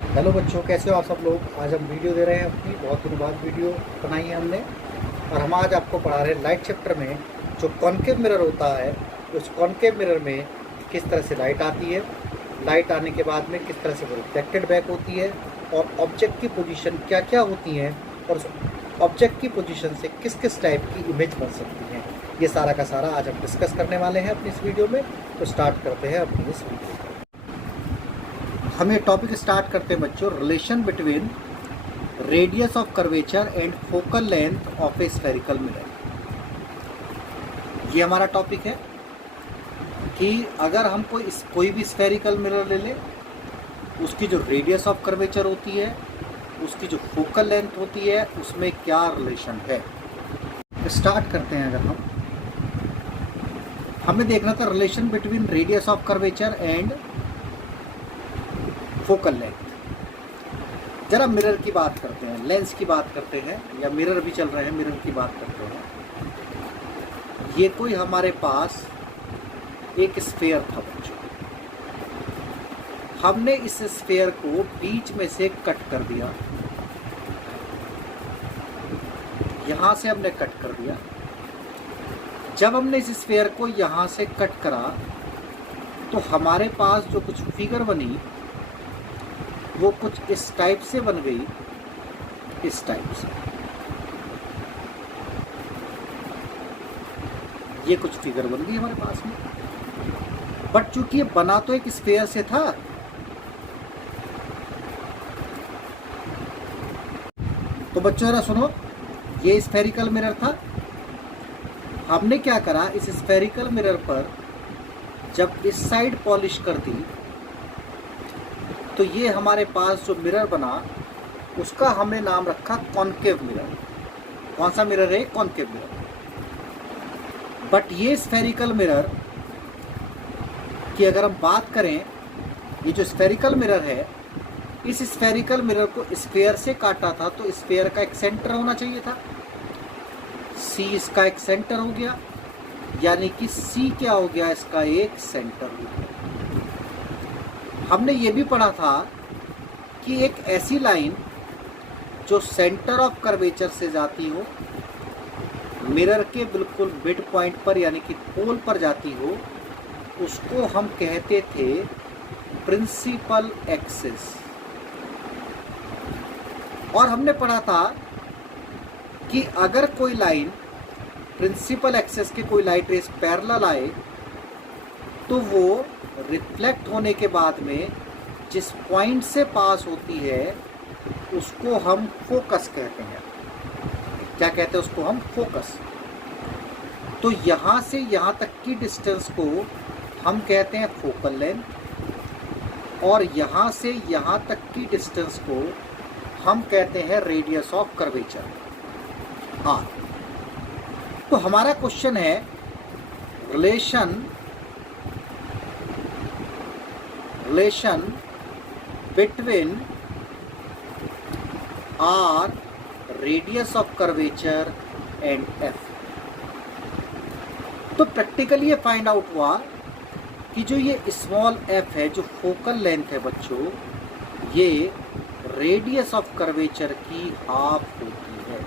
Hello बच्चों, कैसे हो आप सब लोग। आज हम वीडियो दे रहे हैं अपनी, बहुत दिनों बाद वीडियो बनाई है हमने। और हम आज आपको पढ़ा रहे हैं लाइट चैप्टर में जो कॉन्केव मिरर होता है, उस कॉन्केव मिरर में किस तरह से लाइट आती है, लाइट आने के बाद में किस तरह से वो रिफ्लेक्टेड बैक होती है, और ऑब्जेक्ट की पोजीशन क्या क्या होती हैं, और उस ऑब्जेक्ट की पोजीशन से किस किस टाइप की इमेज बन सकती हैं। ये सारा का सारा आज हम डिस्कस करने वाले हैं अपनी इस वीडियो में। तो स्टार्ट करते हैं अपनी इस वीडियो को। हम ये टॉपिक स्टार्ट करते हैं बच्चों, relation between radius of curvature and focal length of A spherical mirror. ये हमारा टॉपिक है कि अगर हम कोई भी स्फेरिकल मिरर ले लें, उसकी जो रेडियस ऑफ कर्वेचर होती है, उसकी जो फोकल लेंथ होती है, उसमें क्या रिलेशन है। स्टार्ट करते हैं। अगर हमें देखना था relation between radius of curvature and focal length. जरा मिरर की बात करते हैं, लेंस की बात करते हैं, या मिरर भी चल रहे हैं, मिरर की बात करते हैं। ये कोई हमारे पास एक स्फेयर था बच्चों, हमने इस स्फेयर को बीच में से कट कर दिया। यहां से हमने कट कर दिया। जब हमने इस स्फेयर को यहां से कट करा तो हमारे पास जो कुछ फिगर बनी वो कुछ इस टाइप से बन गई, इस टाइप से। ये कुछ फिगर बन गई हमारे पास में, बट चूंकि ये बना तो एक स्फेयर से था, तो बच्चों जरा सुनो, ये स्फेरिकल मिरर था। हमने क्या करा, इस स्फेरिकल मिरर पर जब इस साइड पॉलिश कर दी तो ये हमारे पास जो मिरर बना उसका हमने नाम रखा कॉन्केव मिरर। कौन सा मिरर है? Concave mirror. बट ये स्फेरिकल मिरर की अगर हम बात करें, ये जो स्फेरिकल मिरर है, इस स्फेरिकल मिरर को स्फेयर से काटा था तो स्फेयर का एक सेंटर होना चाहिए था। सी इसका एक सेंटर हो गया, यानी कि सी क्या हो गया, इसका एक सेंटर हो गया। हमने ये भी पढ़ा था कि एक ऐसी लाइन जो सेंटर ऑफ कर्वेचर से जाती हो, मिरर के बिल्कुल मिड पॉइंट पर यानी कि पोल पर जाती हो, उसको हम कहते थे प्रिंसिपल एक्सिस। और हमने पढ़ा था कि अगर कोई लाइन प्रिंसिपल एक्सिस के कोई लाइट रेस पैरेलल आए तो वो रिफ्लेक्ट होने के बाद में जिस पॉइंट से पास होती है उसको हम फोकस कहते हैं। क्या कहते हैं उसको? हम फोकस। तो यहाँ से यहाँ तक की डिस्टेंस को हम कहते हैं फोकल लेंथ, और यहाँ से यहाँ तक की डिस्टेंस को हम कहते हैं रेडियस ऑफ कर्वेचर, आर। तो हमारा क्वेश्चन है relation between R, radius of curvature, and F. तो प्रैक्टिकली ये फाइंड आउट हुआ कि जो ये स्मॉल एफ है, जो फोकल लेंथ है बच्चों, ये रेडियस ऑफ कर्वेचर की हाफ होती है।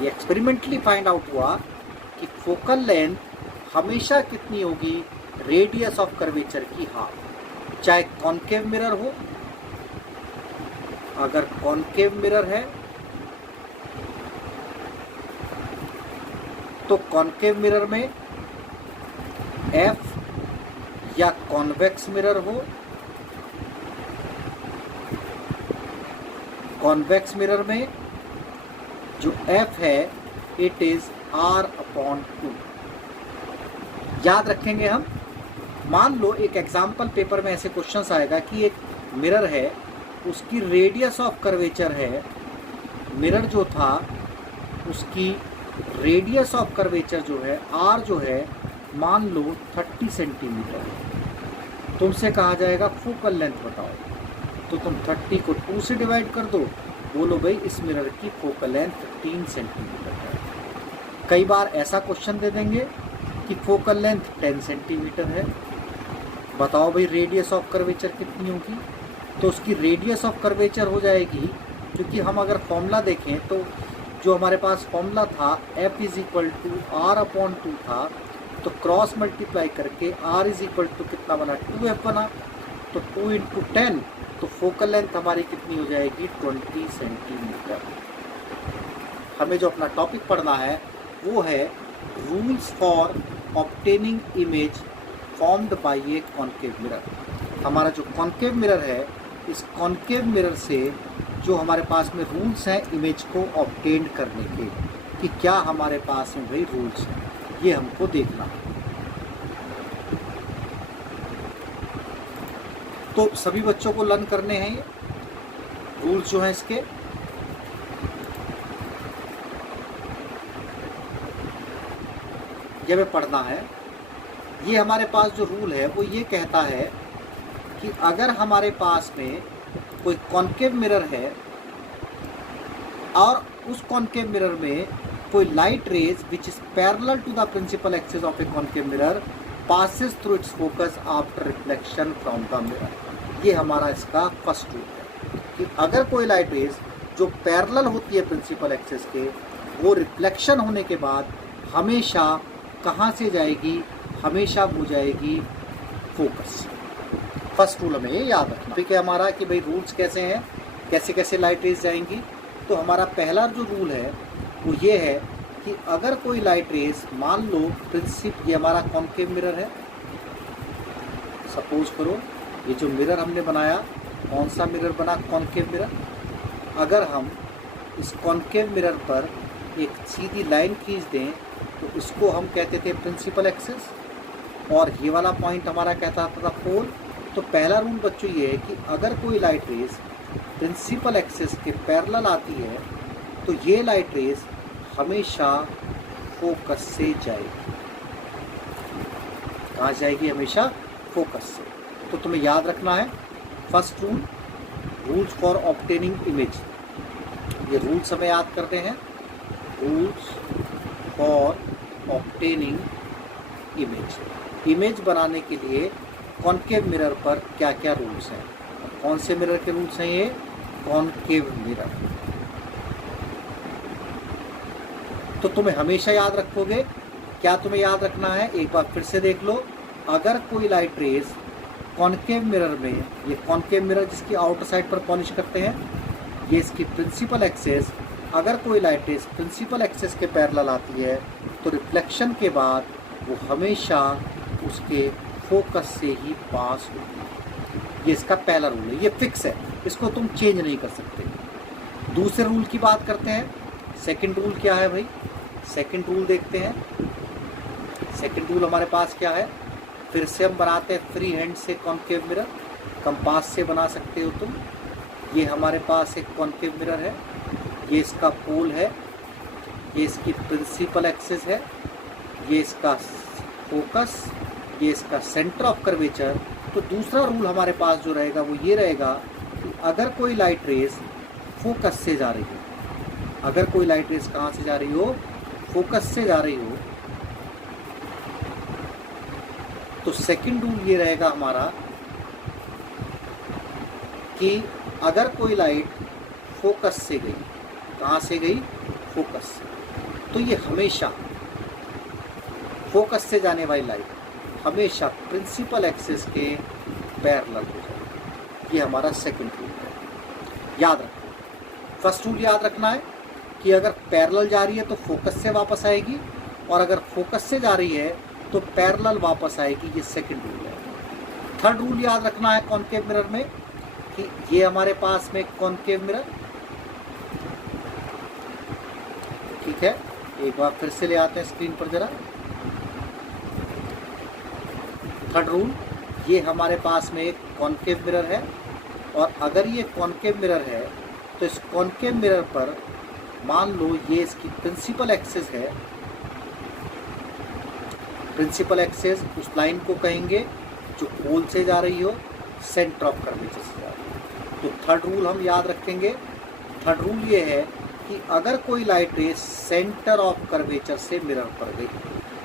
ये एक्सपेरिमेंटली फाइंड आउट हुआ कि फोकल लेंथ हमेशा कितनी होगी? रेडियस ऑफ कर्वेचर की हाफ। चाहे कॉन्केव मिरर हो, अगर कॉन्केव मिरर है तो कॉन्केव मिरर में एफ, या कॉन्वेक्स मिरर हो, कॉन्वेक्स मिरर में जो एफ है इट इज R/2। याद रखेंगे हम। मान लो एक एग्जाम्पल पेपर में ऐसे क्वेश्चंस आएगा कि एक मिरर है, उसकी रेडियस ऑफ कर्वेचर है, मिरर जो था उसकी रेडियस ऑफ कर्वेचर जो है आर जो है, मान लो 30 सेंटीमीटर है। तुमसे कहा जाएगा फोकल लेंथ बताओ, तो तुम 30 को 2 से डिवाइड कर दो, बोलो भाई इस मिरर की फोकल लेंथ 15 सेंटीमीटर है। कई बार ऐसा क्वेश्चन दे देंगे कि फोकल लेंथ 10 सेंटीमीटर है, बताओ भाई रेडियस ऑफ कर्वेचर कितनी होगी? तो उसकी रेडियस ऑफ कर्वेचर हो जाएगी, क्योंकि हम अगर फॉर्मूला देखें तो जो हमारे पास फॉर्मूला था F is equal to R/2 था, तो क्रॉस मल्टीप्लाई करके R इज इक्वल टू कितना बना, 2F बना, तो 2 इंटू 10, तो फोकल लेंथ हमारी कितनी हो जाएगी, 20 सेंटीमीटर। हमें जो अपना टॉपिक पढ़ना है वो है rules for obtaining image formed by a concave mirror. हमारा जो कॉन्केव मिरर है, इस कॉन्केव मिरर से जो हमारे पास में रूल्स हैं इमेज को ऑब्टेन करने के, कि क्या हमारे पास में भाई रूल्स हैं, ये हमको देखना है। तो सभी बच्चों को लर्न करने हैं ये रूल्स जो हैं इसके। ये हमें पढ़ना है। ये हमारे पास जो रूल है वो ये कहता है कि अगर हमारे पास में कोई कॉन्केव मिरर है और उस कॉन्केव मिरर में कोई light rays which is parallel to the principal axis of a concave mirror passes through its focus after reflection from the mirror. ये हमारा इसका फर्स्ट रूल है कि अगर कोई लाइट रेज जो पैरेलल होती है प्रिंसिपल एक्सिस के, वो रिफ्लेक्शन होने के बाद हमेशा कहाँ से जाएगी, हमेशा हो जाएगी फोकस। फर्स्ट रूल हमें ये याद रखना। ठीक है हमारा कि भाई रूल्स कैसे हैं, कैसे कैसे लाइट रेज जाएंगी। तो हमारा पहला जो रूल है वो ये है कि अगर कोई लाइट रेज, मान लो ये हमारा कॉन्केव मिरर है, सपोज करो ये जो मिरर हमने बनाया, कौन सा मिरर बना, कॉन्केव मिरर। अगर हम इस कॉन्केव मिरर पर एक सीधी लाइन खींच दें तो इसको हम कहते थे प्रिंसिपल एक्सिस, और ये वाला पॉइंट हमारा कहता था पोल। तो पहला रूल बच्चों ये है कि अगर कोई लाइट रेज प्रिंसिपल एक्सिस के पैरेलल आती है तो ये लाइट रेज हमेशा फोकस से जाएगी। कहाँ जाएगी, हमेशा फोकस से। तो तुम्हें याद रखना है first rule, rules for obtaining image. ये रूल्स हमें याद करते हैं, rules for obtaining image. Image बनाने के लिए कॉन्केव मिरर पर क्या क्या रूल्स हैं। कौन से मिरर के रूल्स हैं ये, कॉन्केव मिरर। तो तुम्हें हमेशा याद रखोगे। क्या तुम्हें याद रखना है, एक बार फिर से देख लो। अगर कोई लाइट रेज कॉन्केव मिरर में, ये कॉन्केव मिरर जिसकी आउटर साइड पर पॉलिश करते हैं, ये इसकी प्रिंसिपल एक्सिस, अगर कोई लाइट रेज प्रिंसिपल एक्सिस के पैरेलल आती है तो रिफ्लेक्शन के बाद वो हमेशा उसके फोकस से ही पास होती है। ये इसका पहला रूल है, ये फिक्स है, इसको तुम चेंज नहीं कर सकते। दूसरे रूल की बात करते हैं। सेकंड रूल क्या है भाई, सेकंड रूल देखते हैं। सेकंड रूल हमारे पास क्या है, फिर से हम बनाते हैं फ्री हैंड से कॉन्केव मिरर, कंपास से बना सकते हो तुम। ये हमारे पास एक कॉन्केव मिरर है, ये इसका पोल है, ये इसकी प्रिंसिपल एक्सिस है, ये इसका फोकस, ये इसका सेंटर ऑफ कर्वेचर। तो दूसरा रूल हमारे पास जो रहेगा वो ये रहेगा कि अगर कोई लाइट रेज फोकस से जा रही हो, अगर कोई लाइट रेज कहाँ से जा रही हो, फोकस से जा रही हो, तो सेकंड रूल ये रहेगा हमारा कि अगर कोई लाइट फोकस से गई, कहाँ से गई, फोकस से, तो ये हमेशा फोकस से जाने वाली लाइट हमेशा प्रिंसिपल एक्सिस के पैरेलल हो जाएगी। ये हमारा सेकंड रूल है, याद रखो। फर्स्ट रूल याद रखना है कि अगर पैरेलल जा रही है तो फोकस से वापस आएगी, और अगर फोकस से जा रही है तो पैरेलल वापस आएगी। ये सेकंड रूल है। थर्ड रूल याद रखना है कॉन्केव मिरर में कि ये हमारे पास में कॉन्केव मिरर, ठीक है, एक बार फिर से ले आते हैं स्क्रीन पर जरा। थर्ड रूल, ये हमारे पास में एक कॉन्केव मिरर है, और अगर ये कॉन्केव मिरर है तो इस कॉन्केव मिरर पर मान लो ये इसकी प्रिंसिपल एक्सिस है। प्रिंसिपल एक्सिस उस लाइन को कहेंगे जो पोल से जा रही हो, सेंटर ऑफ कर्वेचर से जा रही हो। तो थर्ड रूल हम याद रखेंगे। थर्ड रूल ये है कि अगर कोई लाइट रे सेंटर ऑफ कर्वेचर से मिरर पर गई,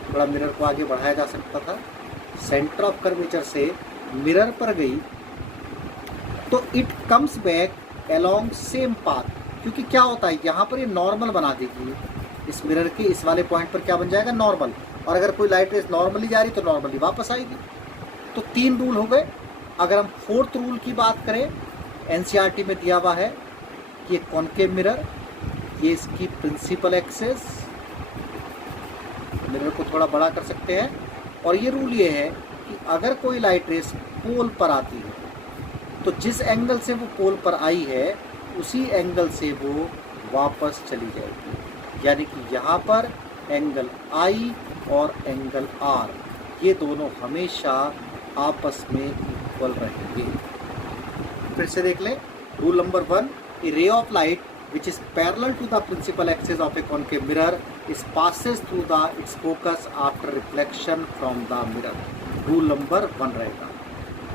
थोड़ा मिरर को आगे बढ़ाया जा सकता था, सेंटर ऑफ कर्वेचर से मिरर पर गई तो it comes back along same path, क्योंकि क्या होता है यहाँ पर ये नॉर्मल बना देगी, इस मिरर के इस वाले पॉइंट पर क्या बन जाएगा, नॉर्मल। और अगर कोई लाइट रेस नॉर्मली जा रही तो नॉर्मली वापस आएगी। तो 3 रूल हो गए। अगर हम 4th रूल की बात करें, एनसीईआरटी में दिया हुआ है ये कॉनकेव मिरर, ये इसकी प्रिंसिपल एक्सिस, मिरर को थोड़ा बड़ा कर सकते हैं। और ये रूल ये है कि अगर कोई लाइट रेस पोल पर आती है तो जिस एंगल से वो पोल पर आई है उसी एंगल से वो वापस चली जाएगी। यानी कि यहाँ पर एंगल आई और एंगल आर ये दोनों हमेशा आपस में इक्वल रहेंगे। फिर से देख लें rule number 1, A ray of light which is parallel to the principal axis of a concave mirror is passes through the its focus after reflection from the mirror। Rule number 1 रहेगा,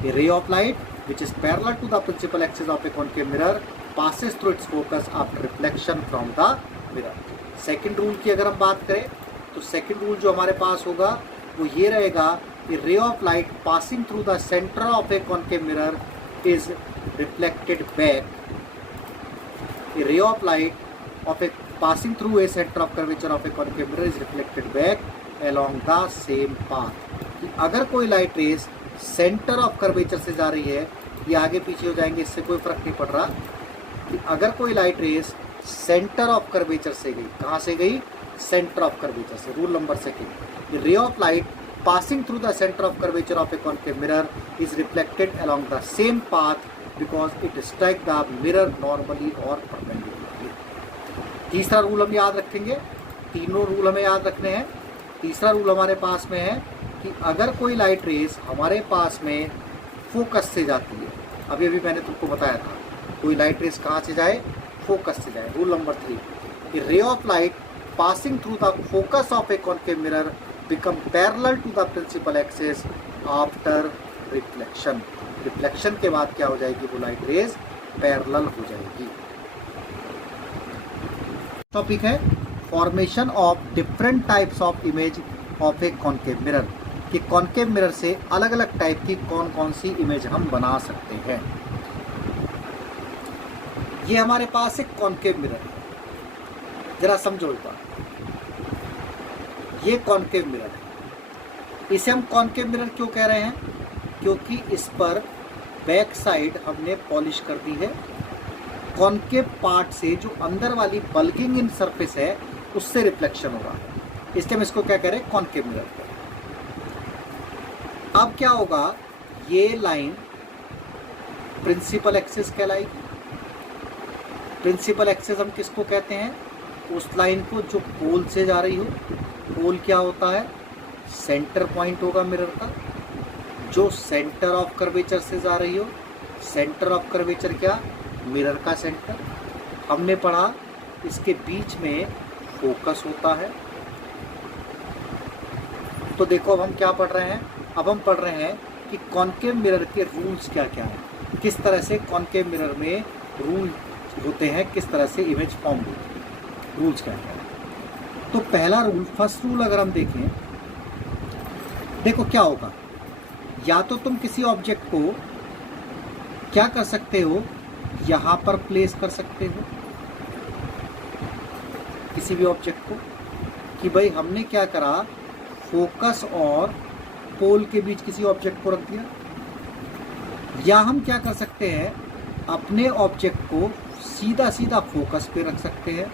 a ray of light which is parallel to the principal axis of a concave mirror passes through its focus after reflection from the mirror। Second rule की अगर हम बात करें तो second rule जो हमारे पास होगा वो ये रहेगा, a ray of light passing through the center of a concave mirror is reflected back। A ray of light of a passing through a center of curvature of a concave mirror is reflected back along the same path। कि अगर कोई light rays centre of curvature से जा रही है, ये आगे पीछे हो जाएंगे इससे कोई फर्क नहीं पड़ रहा, कि अगर कोई light rays centre of curvature से गई, कहाँ से गई, सेंटर ऑफ कर्वेचर से। Rule number 2, ray of light passing through the center of curvature of a concave mirror is reflected along the same path because it strikes the mirror normally or perpendicularly। तीसरा rule हम याद रखेंगे, तीनों rule हमें याद रखने हैं। तीसरा रूल हमारे पास में है कि अगर कोई लाइट रेस हमारे पास में फोकस से जाती है, अभी अभी मैंने तुमको बताया था, कोई लाइट रेस कहाँ से जाए, फोकस से जाए। Rule number 3, ray of light passing through the focus of a concave mirror become parallel to the principal axis after reflection। Reflection के बाद क्या हो जाएगी, वो लाइट रेज पैरेलल हो जाएगी। टॉपिक है formation of different types of image of a concave mirror, कि कॉनकेव मिरर से अलग अलग टाइप की कौन कौन सी इमेज हम बना सकते हैं। ये हमारे पास एक कॉनकेव मिरर है, जरा समझो एक बात, ये कॉनकेव मिरर है। इसे हम कॉनकेव मिरर क्यों कह रहे हैं, क्योंकि इस पर बैक साइड हमने पॉलिश कर दी है। कॉनकेव पार्ट से जो अंदर वाली बल्गिंग इन सरफेस है उससे रिफ्लेक्शन हो रहा है, इसलिए हम इसको क्या कह रहे हैं, कॉनकेव मिरर। अब क्या होगा, ये लाइन प्रिंसिपल एक्सिस कहलाएगी। प्रिंसिपल एक्सिस हम किसको कहते हैं, उस लाइन को जो पोल से जा रही हो। पोल क्या होता है, सेंटर पॉइंट होगा मिरर का, जो सेंटर ऑफ कर्वेचर से जा रही हो। सेंटर ऑफ कर्वेचर क्या, मिरर का सेंटर। हमने पढ़ा इसके बीच में फोकस होता है। तो देखो अब हम क्या पढ़ रहे हैं, अब हम पढ़ रहे हैं कि कॉनकेव मिरर के रूल्स क्या क्या हैं, किस तरह से कॉनकेव मिरर में रूल होते हैं, किस तरह से इमेज फॉर्म होती है, रूल्स क्या क्या है। तो पहला रूल, फर्स्ट रूल अगर हम देखें, देखो क्या होगा, या तो तुम किसी ऑब्जेक्ट को क्या कर सकते हो, यहाँ पर प्लेस कर सकते हो किसी भी ऑब्जेक्ट को, कि भाई हमने क्या करा, फोकस और पोल के बीच किसी ऑब्जेक्ट को रख दिया। या हम क्या कर सकते हैं, अपने ऑब्जेक्ट को सीधा सीधा फोकस पे रख सकते हैं।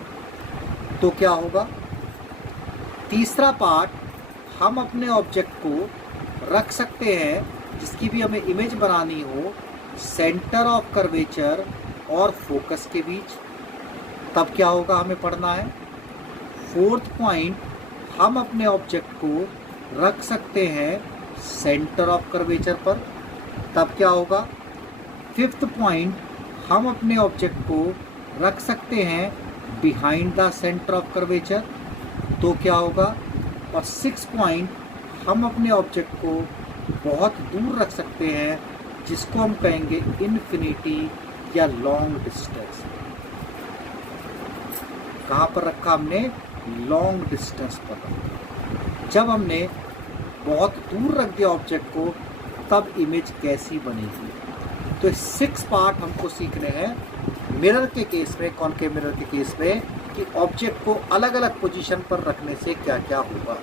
तो क्या होगा, तीसरा पार्ट, हम अपने ऑब्जेक्ट को रख सकते हैं जिसकी भी हमें इमेज बनानी हो, सेंटर ऑफ कर्वेचर और फोकस के बीच। तब क्या होगा, हमें पढ़ना है। फोर्थ पॉइंट, हम अपने ऑब्जेक्ट को रख सकते हैं सेंटर ऑफ कर्वेचर पर। तब क्या होगा। फिफ्थ पॉइंट, हम अपने ऑब्जेक्ट को रख सकते हैं behind the centre of curvature. तो क्या होगा। और सिक्स पॉइंट, हम अपने ऑब्जेक्ट को बहुत दूर रख सकते हैं जिसको हम कहेंगे इन्फिनिटी या लॉन्ग डिस्टेंस। कहाँ पर रखा हमने, लॉन्ग डिस्टेंस पर रखा। जब हमने बहुत दूर रख दिया ऑब्जेक्ट को, तब इमेज कैसी बनेगी। तो 6 पार्ट हमको सीखने हैं मिरर के केस में, कॉनकेव मिरर के केस में, कि ऑब्जेक्ट को अलग अलग पोजीशन पर रखने से क्या क्या होगा।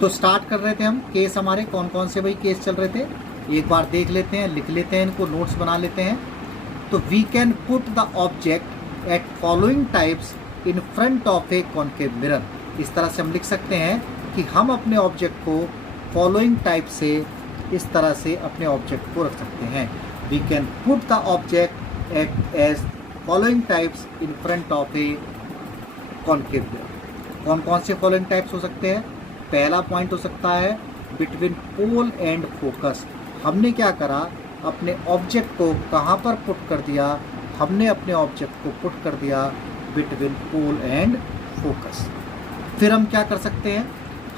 तो स्टार्ट कर रहे थे हम केस, हमारे कौन कौन से भाई केस चल रहे थे, एक बार देख लेते हैं, लिख लेते हैं इनको, नोट्स बना लेते हैं। तो we can put the object at following types in front of a concave mirror. इस तरह से हम लिख सकते हैं कि हम अपने ऑब्जेक्ट को फॉलोइंग टाइप से इस तरह से अपने ऑब्जेक्ट को रख सकते हैं। We can put the object at as following types in front of a concave mirror. कौन कौन से फॉलोइंग टाइप्स हो सकते हैं? पहला पॉइंट हो सकता है बिटवीन पोल एंड फोकस। हमने क्या करा, अपने ऑब्जेक्ट को कहाँ पर पुट कर दिया, हमने अपने ऑब्जेक्ट को पुट कर दिया बिटवीन पोल एंड फोकस। फिर हम क्या कर सकते हैं,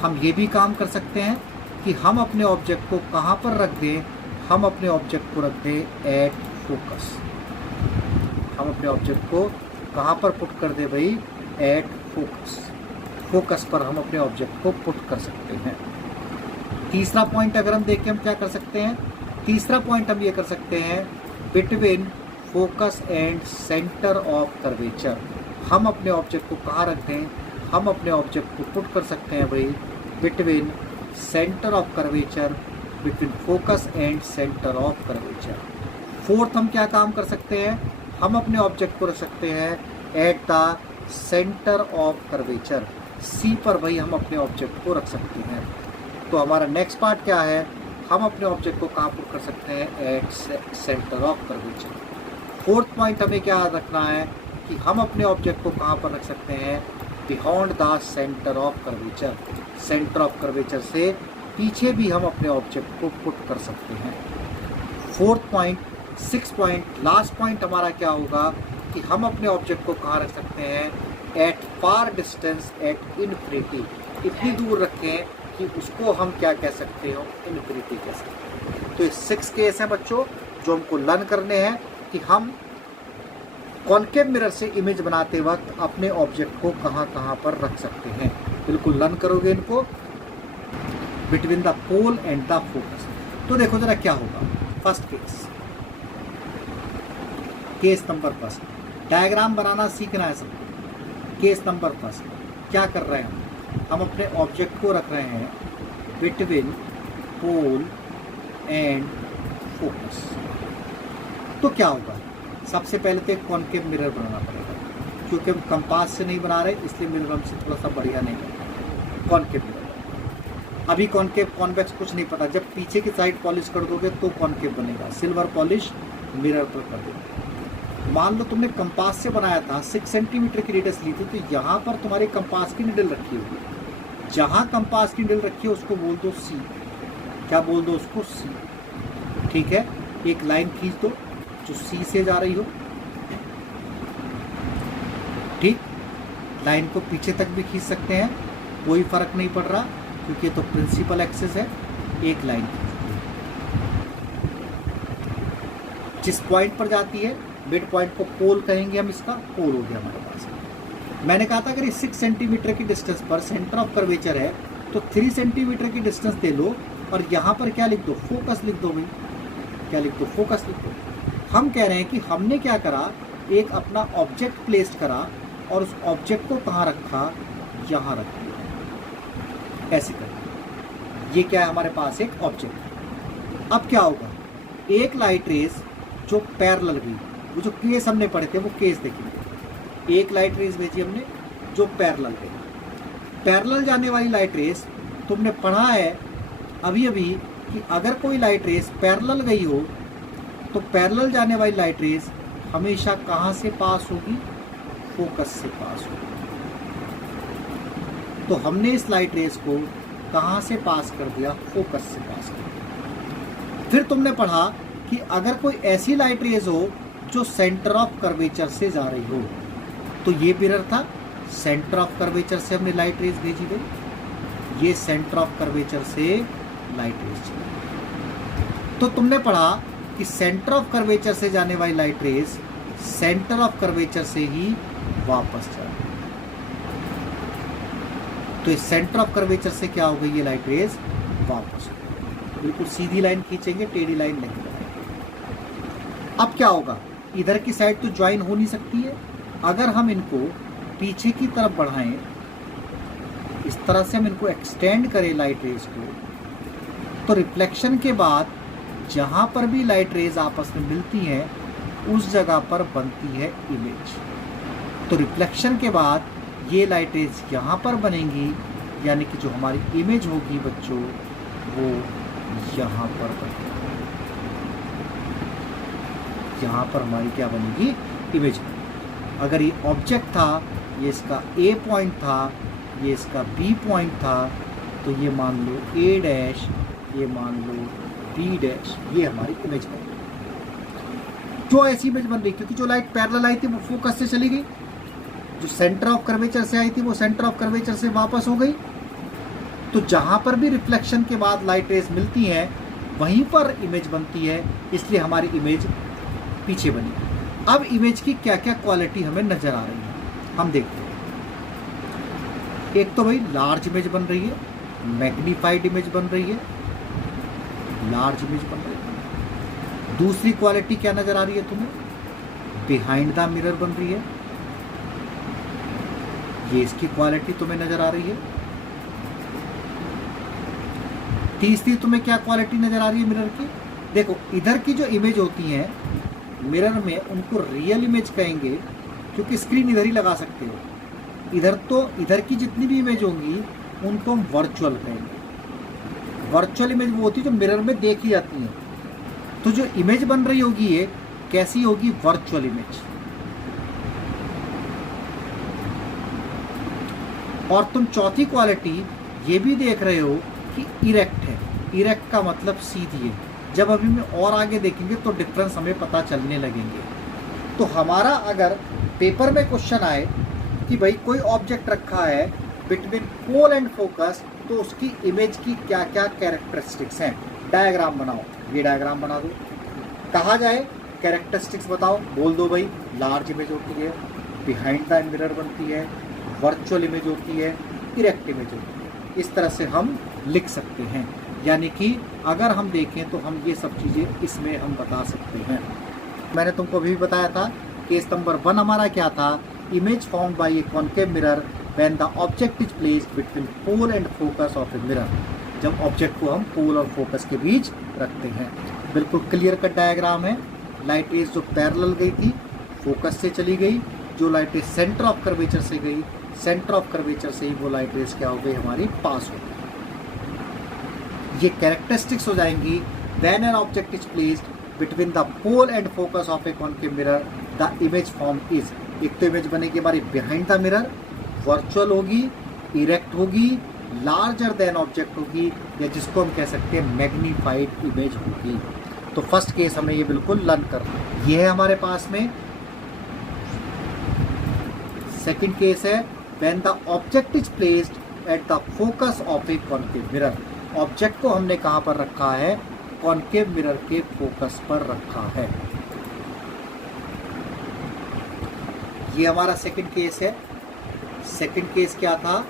हम ये भी काम कर सकते हैं कि हम अपने ऑब्जेक्ट को कहाँ पर रख दें, हम अपने ऑब्जेक्ट को रख दें एट फोकस। हम अपने ऑब्जेक्ट को कहाँ पर पुट कर दें भाई, एट फोकस। फोकस पर हम अपने ऑब्जेक्ट को पुट कर सकते हैं। तीसरा पॉइंट अगर हम देखें, हम क्या कर सकते हैं, तीसरा पॉइंट हम ये कर सकते हैं between focus and centre of curvature. हम अपने ऑब्जेक्ट को कहाँ रख दें, हम अपने ऑब्जेक्ट को पुट कर सकते हैं भाई between centre of curvature, between focus and centre of curvature. Fourth हम क्या काम कर सकते हैं, हम अपने ऑब्जेक्ट को रख सकते हैं at the centre of curvature. C पर भाई हम अपने ऑब्जेक्ट को रख सकते हैं। तो हमारा नेक्स्ट पार्ट क्या है, हम अपने ऑब्जेक्ट को कहाँ पुट कर सकते हैं, at centre of curvature. Fourth point हमें क्या रखना है कि हम अपने ऑब्जेक्ट को कहाँ पर रख सकते हैं, beyond the centre of curvature. Centre of curvature से पीछे भी हम अपने ऑब्जेक्ट को पुट कर सकते हैं। Fourth point, six point, last point हमारा क्या होगा कि हम अपने ऑब्जेक्ट को कहाँ रख सकते हैं, at far distance at infinity. इतनी दूर रखें कि उसको हम क्या कह सकते हो, इन्फिनिटी कह सकते हैं। तो ये 6 केस हैं बच्चों जो हमको लर्न करने हैं कि हम कॉनकेव मिरर से इमेज बनाते वक्त अपने ऑब्जेक्ट को कहाँ कहाँ पर रख सकते हैं। बिल्कुल लर्न करोगे इनको, between the pole and the focus. तो देखो जरा क्या होगा। First case, case number first, diagram बनाना सीखना है सबको। केस नंबर फर्स्ट क्या कर रहे हैं, हम अपने ऑब्जेक्ट को रख रहे हैं बिटवीन पोल एंड फोकस। तो क्या होगा, सबसे पहले तो एक कॉनकेव मिरर बनाना पड़ेगा, क्योंकि हम कंपास से नहीं बना रहे इसलिए मिरर हमसे थोड़ा सा बढ़िया नहीं है। कॉनकेव मिरर अभी कॉनकेव कॉन्वेक्स कुछ नहीं पता, जब पीछे की साइड पॉलिश कर दोगे तो कॉनकेव बनेगा। सिल्वर पॉलिश मिरर पर कर देगा। मान लो तुमने कंपास से बनाया था, 6 सेंटीमीटर की रेडियस ली थी, तो यहाँ पर तुम्हारे कंपास की निडल रखी होगी। जहाँ कंपास की निडल रखी है उसको बोल दो सी। क्या बोल दो उसको, सी। ठीक है, एक लाइन खींच दो जो सी से जा रही हो। ठीक, लाइन को पीछे तक भी खींच सकते हैं, कोई फर्क नहीं पड़ रहा, क्योंकि ये तो प्रिंसिपल एक्सिस है। एक लाइन जिस पॉइंट पर जाती है, मिड पॉइंट को पोल कहेंगे हम, इसका पोल हो गया हमारे पास। मैंने कहा था अगर ये 6 सेंटीमीटर की डिस्टेंस पर सेंटर ऑफ कर्वेचर है तो 3 सेंटीमीटर की डिस्टेंस दे लो और यहाँ पर क्या लिख दो, फोकस लिख दो भाई। क्या लिख दो, फोकस लिख दो। हम कह रहे हैं कि हमने क्या करा, एक अपना ऑब्जेक्ट प्लेस करा और उस ऑब्जेक्ट को कहाँ रखा, यहाँ रख दिया। ऐसे कर, ये क्या है हमारे पास, एक ऑब्जेक्ट। अब क्या होगा, एक लाइट रेस जो पैरेलल गई, वो जो केस हमने पढ़े थे वो केस देखेंगे। एक लाइट रेस भेजी हमने जो पैरेलल गई। पैरेलल जाने वाली लाइट रेस तुमने पढ़ा है अभी अभी कि अगर कोई लाइट रेस पैरेलल गई हो तो पैरेलल जाने वाली लाइट रेस हमेशा कहाँ से पास होगी, फोकस से पास होगी। तो हमने इस लाइट रेस को कहाँ से पास कर दिया, फोकस से पास कर दिया। फिर तुमने पढ़ा कि अगर कोई ऐसी लाइट रेस हो जो सेंटर ऑफ कर्वेचर से जा रही हो, तो ये मिरर था, सेंटर ऑफ कर्वेचर से हमने लाइट रेस भेजी गई, ये सेंटर ऑफ कर्वेचर से लाइट रेस चली। तो तुमने पढ़ा कि सेंटर ऑफ कर्वेचर से जाने वाली light rays centre of curvature से ही वापस जा रही है। तो इस सेंटर ऑफ कर्वेचर से क्या हो गई, ये लाइट रेस वापस हो गई। बिल्कुल सीधी लाइन खींचेंगे, टेढ़ी लाइन नहीं बनाएंगे। अब क्या होगा, इधर की साइड तो ज्वाइन हो नहीं सकती है। अगर हम इनको पीछे की तरफ बढ़ाएं, इस तरह से हम इनको एक्सटेंड करें लाइट रेज को, तो रिफ्लेक्शन के बाद जहाँ पर भी लाइट रेज आपस में मिलती हैं उस जगह पर बनती है इमेज। तो रिफ्लेक्शन के बाद ये लाइट रेज यहाँ पर बनेंगी, यानी कि जो हमारी इमेज होगी बच्चों वो यहाँ पर बनेगी। यहाँ पर हमारी क्या बनेगी, इमेज। अगर ये ऑब्जेक्ट था, ये इसका ए पॉइंट था, ये इसका बी पॉइंट था, तो ये मान लो ए डैश, ये मान लो बी डैश, ये हमारी इमेज बन गई। जो ऐसी इमेज बन रही, क्योंकि जो लाइट पैरेलल आई थी वो फोकस से चली गई, जो सेंटर ऑफ कर्वेचर से आई थी वो सेंटर ऑफ कर्वेचर से वापस हो गई। तो जहां पर भी रिफ्लेक्शन के बाद लाइट रेज मिलती हैं वहीं पर इमेज बनती है, इसलिए हमारी इमेज पीछे बनी। अब इमेज की क्या क्या क्वालिटी हमें नजर आ रही है, हम देखते हैं। एक तो भाई लार्ज इमेज बन रही है, मैग्नीफाइड इमेज बन रही है, लार्ज इमेज बन रही है। दूसरी क्वालिटी क्या नजर आ रही है तुम्हें, बिहाइंड द मिरर बन रही है, ये इसकी क्वालिटी तुम्हें नजर आ रही है। तीसरी तुम्हें क्या क्वालिटी नजर आ रही है मिरर की, देखो इधर की जो इमेज होती है मिरर में उनको रियल इमेज कहेंगे, क्योंकि स्क्रीन इधर ही लगा सकते हो। इधर तो इधर की जितनी भी इमेज होंगी उनको हम वर्चुअल कहेंगे। वर्चुअल इमेज वो होती है जो मिरर में देखी जाती है। तो जो इमेज बन रही होगी ये कैसी होगी, वर्चुअल इमेज। और तुम चौथी क्वालिटी ये भी देख रहे हो कि इरेक्ट है। इरेक्ट का मतलब सीधी है। जब अभी में और आगे देखेंगे तो डिफरेंस हमें पता चलने लगेंगे। तो हमारा अगर पेपर में क्वेश्चन आए कि भाई कोई ऑब्जेक्ट रखा है बिटवीन पोल एंड फोकस, तो उसकी इमेज की क्या क्या कैरेक्टरिस्टिक्स हैं, डायग्राम बनाओ। ये डायग्राम बना दो। कहा जाए कैरेक्टरिस्टिक्स बताओ, बोल दो भाई लार्ज इमेज होती है, बिहाइंड द मिरर बनती है, वर्चुअल इमेज होती है, इरेक्ट इमेज होती है। इस तरह से हम लिख सकते हैं। यानी कि अगर हम देखें तो हम ये सब चीज़ें इसमें हम बता सकते हैं। मैंने तुमको अभी बताया था केस नंबर 1 हमारा क्या था, image found by a concave mirror when the object is placed between pole and focus of a mirror. जब ऑब्जेक्ट को हम पोल और फोकस के बीच रखते हैं। बिल्कुल क्लियर कट डायग्राम है। लाइट रेज जो पैरेलल गई थी फोकस से चली गई, जो light rays centre of curvature से गई, सेंटर ऑफ कर्वेचर से ही वो लाइट रेज क्या हो गई, हमारी पास हो गई। ये कैरेक्टरिस्टिक्स हो जाएंगी when an object is placed between the pole and focus of a concave mirror the image form is. एक तो इमेज बनेगी हमारी बिहाइंड द मिरर, वर्चुअल होगी, इरेक्ट होगी, लार्जर देन ऑब्जेक्ट होगी, या जिसको हम कह सकते हैं मैग्नीफाइड इमेज होगी। तो फर्स्ट केस हमें ये बिल्कुल लर्न करना है। ये है हमारे पास में। सेकंड केस है when the object is placed at the focus of a concave mirror. Object को हमने कहाँ पर रखा है, कॉन्केव मिरर के फोकस पर रखा है। ये हमारा सेकंड केस है। सेकंड केस क्या था,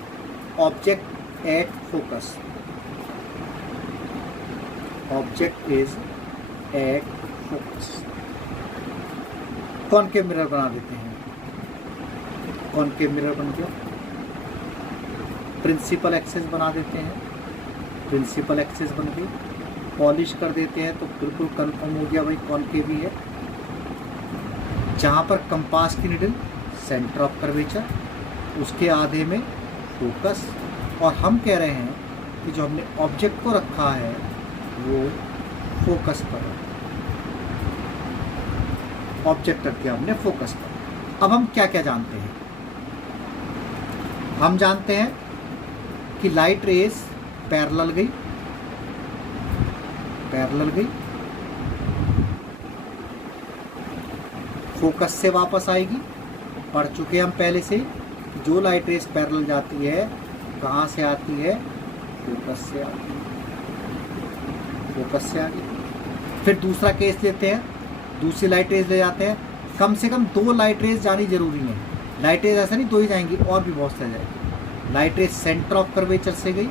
object at focus, object is at focus. Concave mirror बना देते हैं। कॉन्केव मिरर बन गया। प्रिंसिपल एक्सिस बना देते हैं, प्रिंसिपल एक्सिस बन गई। पॉलिश कर देते हैं तो बिल्कुल कंफर्म हो गया भाई कॉन्केव ही है। जहाँ पर कंपास की निडल सेंटर ऑफ कर्वेचर, उसके आधे में फोकस, और हम कह रहे हैं कि जो हमने ऑब्जेक्ट को रखा है वो फोकस पर, ऑब्जेक्ट रख दिया हमने फोकस पर। अब हम क्या क्या जानते हैं, हम जानते हैं कि लाइट रेज पैरेलल गई, पैरेलल गई, फोकस से वापस आएगी। पढ़ चुके हम पहले से, जो लाइट रेज पैरेलल जाती है कहाँ से आती है, फोकस से आती है, फोकस से आ गई। फिर दूसरा केस लेते हैं, दूसरी लाइट रेज ले जाते हैं। कम से कम 2 लाइट रेज जानी जरूरी है। लाइट रेज ऐसा नहीं 2 ही जाएंगी, और भी बहुत सारी जाएगी। Light rays centre of curvature से गई,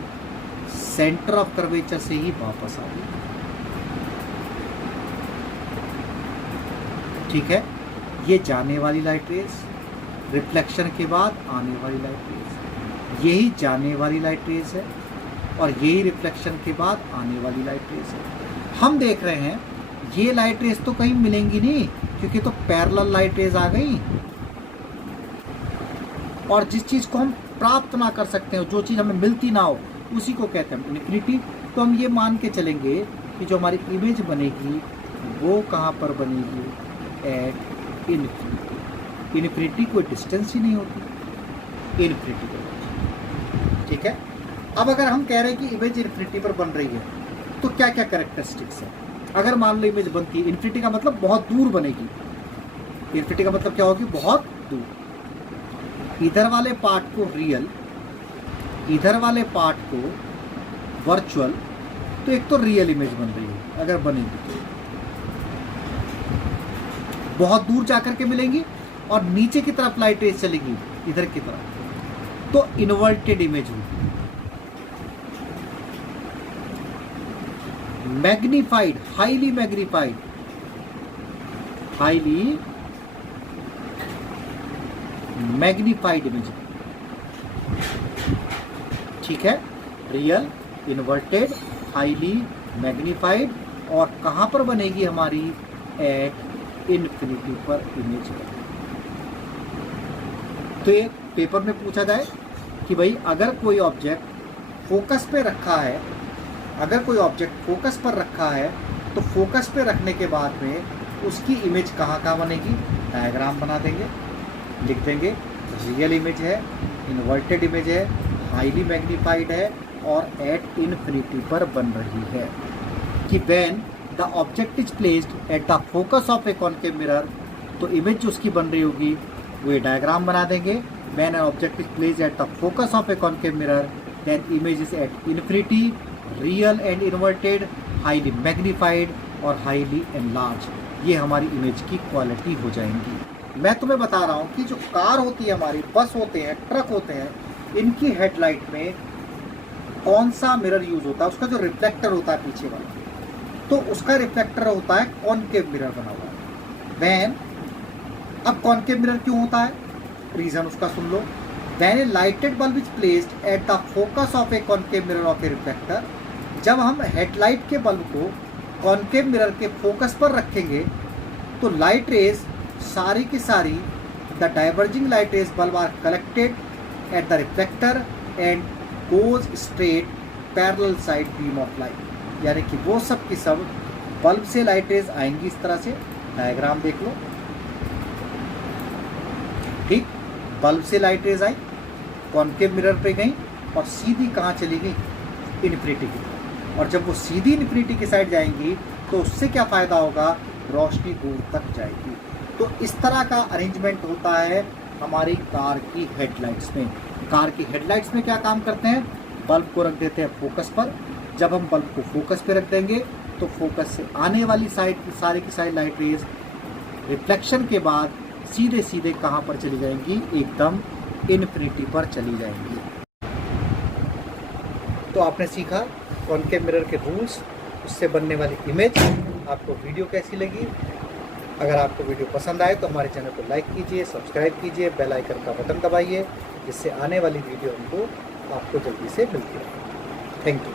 सेंटर ऑफ कर्वेचर से ही वापस आ गई। ठीक है, ये जाने वाली लाइट रेज, रिफ्लेक्शन के बाद आने वाली लाइट रेज, यही जाने वाली लाइट रेज है और यही रिफ्लेक्शन के बाद आने वाली लाइट रेज है। हम देख रहे हैं ये लाइट रेज तो कहीं मिलेंगी नहीं, क्योंकि तो पैरेलल लाइट रेज आ गई, और जिस चीज़ को हम प्राप्त ना कर सकते हो, जो चीज़ हमें मिलती ना हो, उसी को कहते हैं इन्फिनिटी। तो हम ये मान के चलेंगे कि जो हमारी इमेज बनेगी वो कहाँ पर बनेगी, एट इन्फिनिटी। इन्फिनिटी कोई डिस्टेंस ही नहीं होती, इन्फिनिटी पर। ठीक है, अब अगर हम कह रहे हैं कि इमेज इन्फिनिटी पर बन रही है तो क्या क्या कैरेक्टरिस्टिक्स है। अगर मान लो इमेज बनती है, इन्फिनिटी का मतलब बहुत दूर बनेगी, इन्फिनिटी का मतलब क्या होगी, बहुत दूर। इधर वाले पार्ट को रियल, इधर वाले पार्ट को वर्चुअल, तो एक तो रियल इमेज बन रही है अगर बनेगी तो बहुत दूर जाकर के मिलेंगी, और नीचे की तरफ लाइट रेज चलेगी इधर की तरफ, तो इन्वर्टेड इमेज होगी। Magnified, highly magnified, highly magnified image. ठीक है, रियल, इन्वर्टेड, हाईली मैग्नीफाइड, और कहां पर बनेगी हमारी, एट इन्फिनिटी पर इमेज। तो ये पेपर में पूछा जाए कि भाई अगर कोई ऑब्जेक्ट फोकस पे रखा है, अगर कोई ऑब्जेक्ट फोकस पर रखा है तो फोकस पे रखने के बाद में उसकी इमेज कहाँ कहाँ बनेगी, डायग्राम बना देंगे, लिख देंगे रियल इमेज है, इन्वर्टेड इमेज है, हाईली मैग्नीफाइड है, और एट इन्फिनिटी पर बन रही है। कि when the object is placed at the focus of a concave mirror, तो इमेज जो उसकी बन रही होगी वो ये डायग्राम बना देंगे। When an object is placed at the focus of a concave mirror, then image is at infinity, real and inverted, highly magnified और हाईली एनलार्ज। ये हमारी इमेज की क्वालिटी हो जाएंगी। मैं तुम्हें बता रहा हूँ कि जो कार होती है हमारी, बस होते हैं, ट्रक होते हैं, इनकी हेडलाइट में कौन सा मिरर यूज होता है, उसका जो रिफ्लेक्टर होता है पीछे वाला, तो उसका रिफ्लेक्टर होता है कॉनकेव मिरर बना हुआ है। वैन, अब कॉनकेव मिरर क्यों होता है, रीजन उसका सुन लो। When a lighted bulb is placed at the focus of a concave mirror of a reflector, जब हम हेडलाइट के बल्ब को कॉनकेव मिरर के फोकस पर रखेंगे तो लाइट रेज सारी की सारी, the diverging light rays bulb are collected at the reflector and goes straight parallel side beam of light. यानी कि वो सब की सब बल्ब से लाइट रेज आएंगी, इस तरह से डायग्राम देख लो। ठीक, बल्ब से लाइट रेज आई, कॉनकेव मिरर पे गई और सीधी कहाँ चली गई, इन्फिनिटी की। और जब वो सीधी इन्फिनिटी की साइड जाएंगी तो उससे क्या फ़ायदा होगा, रोशनी दूर तक जाएगी। तो इस तरह का अरेंजमेंट होता है हमारी कार की हेडलाइट्स में। कार की हेडलाइट्स में क्या काम करते हैं, बल्ब को रख देते हैं फोकस पर। जब हम बल्ब को फोकस पे रख देंगे तो फोकस से आने वाली साइड की सारी लाइट रेज रिफ्लेक्शन के बाद सीधे सीधे कहाँ पर चली जाएंगी, एकदम इन्फिनिटी पर चली जाएंगी। तो आपने सीखा कॉनकेव मिरर के रूल्स, उससे बनने वाली इमेज। आपको वीडियो कैसी लगी, अगर आपको वीडियो पसंद आए तो हमारे चैनल को लाइक कीजिए, सब्सक्राइब कीजिए, बेल आइकन का बटन दबाइए, जिससे आने वाली वीडियो हमको आपको जल्दी से मिलती रहे। Thank you.